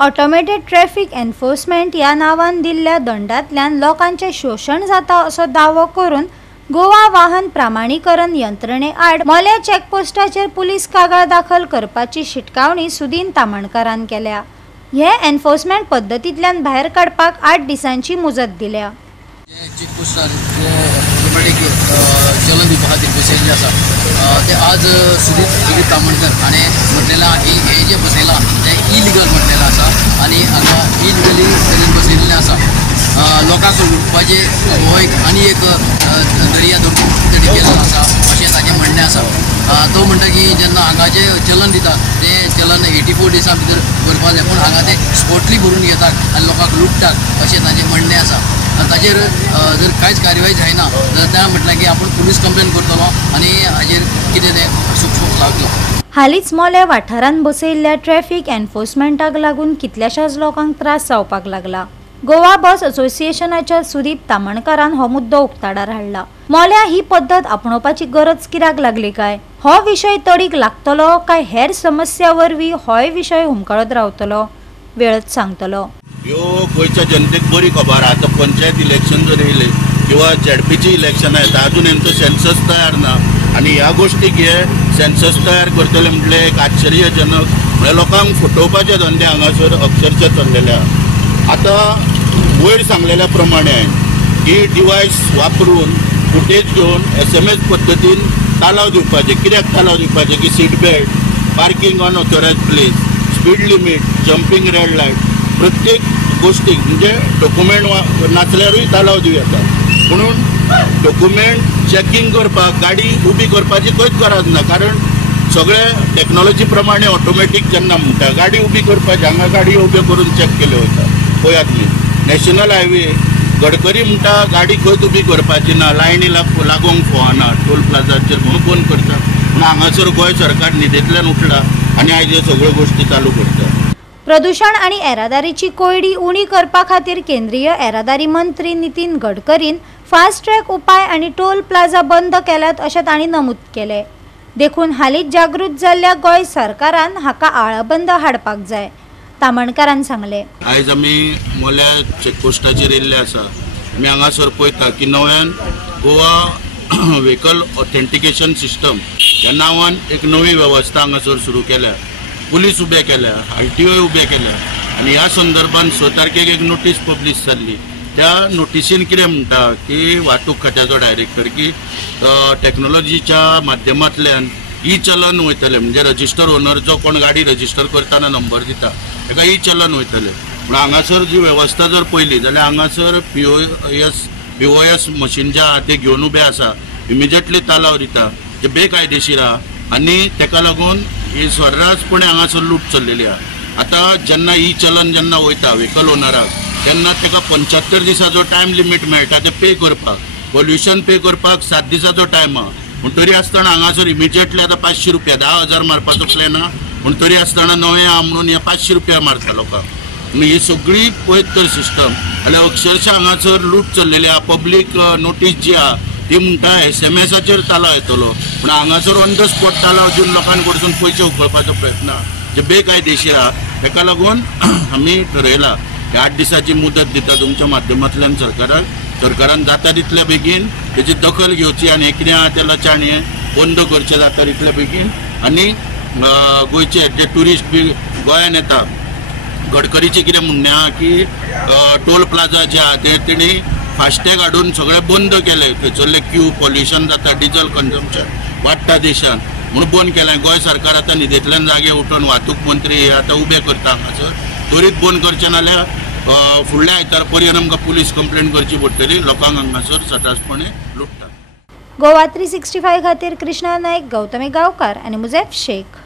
Automated traffic enforcement या नावान दिल्ल्या दंडांतल्यान लोकांचे शोषण जाता असो दावो करून गोवा वाहन प्रमाणीकरण यंत्रणे आड मोल्या चेकपोस्टाचेर पुलीस कागाळ दाखल करपाची शिटकावणी सुदीन तामणकारान केल्या। हे एन्फोर्समेंट पद्दतींतल्यान भायर काडपाक 8 दिसांची मुजत दिल्या। चेकपोस्टार ऑटोमॅटिक चलन दिवपा खातीर बसयल्ले आसा ते आज सुदीप तामणकर हाणें म्हटलेलां की हे जे बसयलां ते इलिगल म्हटलेलें आसा आनी हांगा इलिगली बसयल्लें आसा। लोकांक लुटपाचे हो आनी एक दर्या धरून केल्लो आसा अशें ताचें म्हणणें आसा। तो म्हणटा की जेन्ना हांगा जे चलन दिता ते चलन 84 डेसा भितर भरपा जाय, पूण हांगा ते स्पॉटली भरून घेतात आनी लोकांक लुटतात अशें ताचें म्हणणें आसा। ताचेर जर कांयच कार्यवाही जायना जाल्यार त्या म्हटलें की आपूण पुलीस कंप्लेन करतलो आनी हाचेर कितें तें सूक लागलो। हालींच मोल्या वाठारांत बसयल्ल्या ट्रॅफिक एन्फोर्समेंटाक लागून कितल्याशाच लोकांक त्रास जावपाक लागला। गोवा बस असोसिएशनाच्या सुदीप तामणकारान हो मुद्दो उक्ताडार हाडला। मोल्या ही पद्दत आपणोवपाची गरज कित्याक लागली काय, हो विशय तडीक लागतलो काय हेर समस्या वरवीं होय विशय हुमकळत रावतलो, वेळच सांगतलो। ह्यो गोंयच्या जनतेक बरी खबर आहा। आतां पंचायत इलेक्शन जर येयलें किंवा झेडपीची इलेक्शनां येता अजून हेंचो सेन्सस तयार ना आनी ह्या गोश्टीक हे सेन्सस तयार करतले म्हटलें एक आश्चर्यजनक, म्हळ्यार लोकांक फटोवपाचे धंदे हांगासर अक्षरशः चल्लेले आहा। आतां वयर सांगलेल्या प्रमाणे ही डिवायस वापरून फुटेज घेवन SMS पद्दतीन तालाव दिवपाचे। कित्याक तालाव दिवपाचे की seat belt, parking on authorise place, speed limit, jumping red light, प्रत्येक गोष्टीक म्हणजे डॉक्युमेंट नासल्यारूय तालाव दिवं येता। म्हणून डॉक्युमेंट चॅकिंग करपाक गाडी उबी करपाची खंयच गरज ना, कारण सगळे टेक्नॉलॉजी प्रमाणे ऑटोमॅटीक जेन्ना म्हणटा गाडी उबी करपाची, हांगा गाडी उब्यो करून चॅक केल्यो वयता। पळयात न्ही, नॅशनल हायवे गडकरी म्हणटा गाडी खंयच उबी करपाची ना, लायनी लागोंक फावना टोल प्लाजाचेर म्हणून बंद करता। पूण हांगासर गोंय सरकार न्हिदेंतल्यान उठला आनी आयज ह्यो सगळ्यो गोश्टी चालू करता। प्रदूषण आणि येरादारीची कोयडी उणी करपा खातीर केंद्रीय येरादारी मंत्री नितीन गडकरीन फास्ट ट्रॅक उपाय आणि टोल प्लाझा बंद केल्यात अशें तांणी नमूद केलें। देखून हालींच जागृत जाल्ल्या गोंय सरकारान हाका आळाबंद हाडपाक जाय, तामणकारान सांगलें। आयज आमी मोल्या चेकपोस्टाचेर येयल्ले आसा। आमी हांगासर पळयता की नव्यान गोवा व्हेकल ऑथेंटिकेशन सिस्टम ह्या नांवान एक नवी वेवस्था हांगासर सुरू केल्या। पुलीस उबे केल्या, RTO उबे केल्या आनी ह्या संदर्भात 6 तारखेक एक नोटीस पब्लीश जाल्ली। त्या नोटिसीन कितें म्हणटा की वाहतूक खात्याचो डायरेक्टर की टेक्नॉलॉजीच्या माध्यमांतल्यान ई चलन वयतले, म्हणजे रजिस्टर ओनर जो कोण गाडी रजिस्टर करतना नंबर दिता ताका ई चलन वयतले। पूण हांगासर जी वेवस्था जर पळयली जाल्यार हांगासर POS मशीन जे आहा ते घेवन उबे आसा, इमिजिएटली तालाव दिता, जे बेकायदेशीर आहा आनी ताका लागून ही सर्रासपणे हांगासर लूट चल्लेली आहा। आतां जेन्ना ई चलन जेन्ना वयता व्हेकल ओनराक तेन्ना ताका 75 दिसाचो टायम लिमीट मेळटा ते पे करपाक, पोल्युशन पे करपाक 7 दिसाचो टायम आहा। पूण तरी आसतना हांगासर इमिजिएटली आतां 500 रुपया 10,000 मारपाचो प्लॅन आहा, पूण तरी आसतना नवें आहा म्हणून हे 500 रुपया मारता लोकांक। ही सगळी पळयत तर सिस्टम जाल्यार अक्षरशः हांगासर लूट चल्लेली आहा। पब्लीक नोटीस जी आहा ती म्हणटा SMSाचेर तालाव येतलो, पूण हांगासर ऑन द स्पॉट तालाव दिवन लोकां कडसून पयशे उखलपाचो प्रयत्न जे बेकायदेशीर आहा। ताका लागून आमी थारायला 8 दिसाची मुदत दिता तुमच्या माध्यमांतल्यान सरकारान जाता तितल्या बेगीन तेची दखल घेवची आनी हे कितें आहा त्या लचाणे बंद करचे जाता तितल्या बेगीन। आनी गोंयचे जे ट्युरिस्ट बी गोंयान येता, गडकरीचें कितें म्हणणें आहा की टोल प्लाझा जे आहा ते तेणी फास्टॅग हाडून सगळें बंद केले, थंयसरले क्यू पॉल्युशन जाता, डिझल कन्जम्पशन वाडटा देशान म्हणून बंद केलें। गोंय सरकार आतां न्हिदेंतल्यान जागे उठोवन वाहतूक मंत्री आतां उबे करता हांगासर, त्वरीत बंद करचें नाल्यार फुडल्या आयतार पर्यंत आमकां पुलीस कंप्लेन करची पडटली। लोकांक हांगासर सटासपणे लुटतात। गोवा 365 खातीर कृष्णा नायक, गौतमी गांवकार आनी मुजेफ शेख।